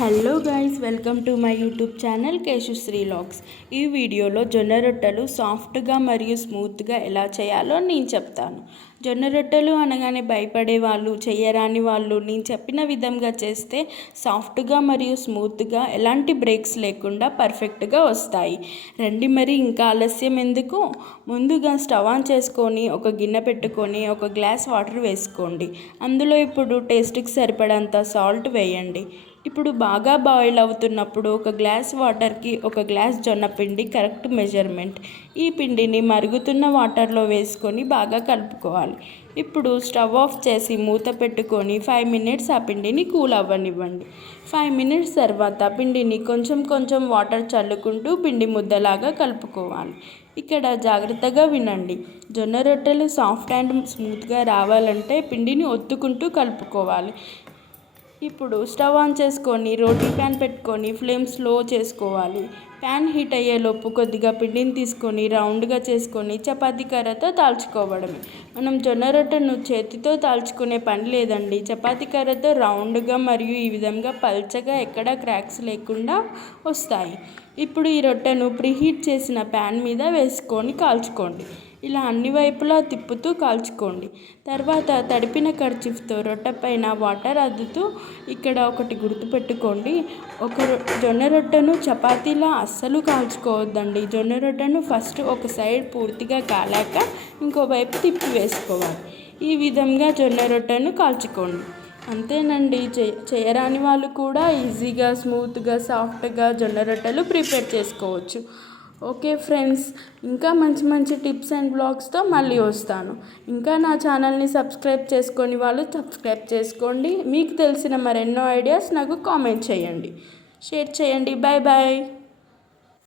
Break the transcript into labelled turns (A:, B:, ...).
A: Hello guys welcome to my YouTube channel Keshushri logs ఈ వీడియోలో జొన్న రొట్టెలు సాఫ్ట్గా మరియు స్మూత్గా ఎలా చేయాలో నేను చెప్తాను. జొన్న రొట్టెలు అనగానే భయపడే వాళ్ళు చేయరాని వాళ్ళు నేను చెప్పిన విధంగా చేస్తే సాఫ్ట్గా మరియు స్మూత్గా ఎలాంటి బ్రేక్స్ లేకుండా పర్ఫెక్ట్గా వస్తాయి. రండి మరి ఇంకా ఆలస్యం ఎందుకు? ముందుగా స్టవ్ ఆన్ చేసుకొని ఒక గిన్నె పెట్టుకొని ఒక గ్లాస్ వాటర్ వేసుకోండి. అందులో ఇప్పుడు టేస్ట్కి సరిపడంత సాల్ట్ వేయండి. ఇప్పుడు బాగా బాయిల్ అవుతున్నప్పుడు ఒక గ్లాస్ వాటర్కి ఒక గ్లాస్ జొన్న పిండి కరెక్ట్ మెజర్మెంట్ ఈ పిండిని మరుగుతున్న వాటర్లో వేసుకొని బాగా కలుపుకోవాలి. ఇప్పుడు స్టవ్ ఆఫ్ చేసి మూత పెట్టుకొని ఫైవ్ మినిట్స్ ఆ పిండిని కూల్ అవ్వనివ్వండి. ఫైవ్ మినిట్స్ తర్వాత పిండిని కొంచెం కొంచెం వాటర్ చల్లుకుంటూ పిండి ముద్దలాగా కలుపుకోవాలి. ఇక్కడ జాగ్రత్తగా వినండి. జొన్న రొట్టెలు సాఫ్ట్ అండ్ స్మూత్గా రావాలంటే పిండిని ఒత్తుకుంటూ కలుపుకోవాలి. ఇప్పుడు స్టవ్ ఆన్ చేసుకొని రోటీ ప్యాన్ పెట్టుకొని ఫ్లేమ్ స్లో చేసుకోవాలి. ప్యాన్ హీట్ అయ్యేలోపు కొద్దిగా పిండిని తీసుకొని రౌండ్గా చేసుకొని చపాతీ కర్రతో తాల్చుకోవడమే మనం జొన్న రొట్టెను చేతితో తాల్చుకునే పని లేదండి. చపాతీ కర్రతో రౌండ్గా మరియు ఈ విధంగా పల్చగా ఎక్కడ క్రాక్స్ లేకుండా వస్తాయి. ఇప్పుడు ఈ రొట్టెను ప్రీహీట్ చేసిన ప్యాన్ మీద వేసుకొని కాల్చుకోండి. ఇలా అన్ని వైపులా తిప్పుతూ కాల్చుకోండి. తర్వాత తడిపిన కర్చీఫ్తో రొట్టె పైన వాటర్ అద్దుతూ ఇక్కడ ఒకటి గుర్తుపెట్టుకోండి. ఒక జొన్న రొట్టెను చపాతీలా అస్సలు కాల్చుకోవద్దండి. జొన్న రొట్టెను ఫస్ట్ ఒక సైడ్ పూర్తిగా కాలాక ఇంకో వైపు తిప్పి వేసుకోవాలి. ఈ విధంగా జొన్న రొట్టెను కాల్చుకోండి. అంతేనండి. చేయరాని వాళ్ళు కూడా ఈజీగా స్మూత్గా సాఫ్ట్గా జొన్న రొట్టెలు ప్రిపేర్ చేసుకోవచ్చు. ఓకే ఫ్రెండ్స్ ఇంకా మంచి మంచి టిప్స్ అండ్ బ్లాగ్స్తో మళ్ళీ వస్తాను. ఇంకా నా ఛానల్ని సబ్స్క్రైబ్ చేసుకొని వాళ్ళు సబ్స్క్రైబ్ చేసుకోండి. మీకు తెలిసిన మరెన్నో ఐడియాస్ నాకు కామెంట్ చేయండి. షేర్ చేయండి. Bye bye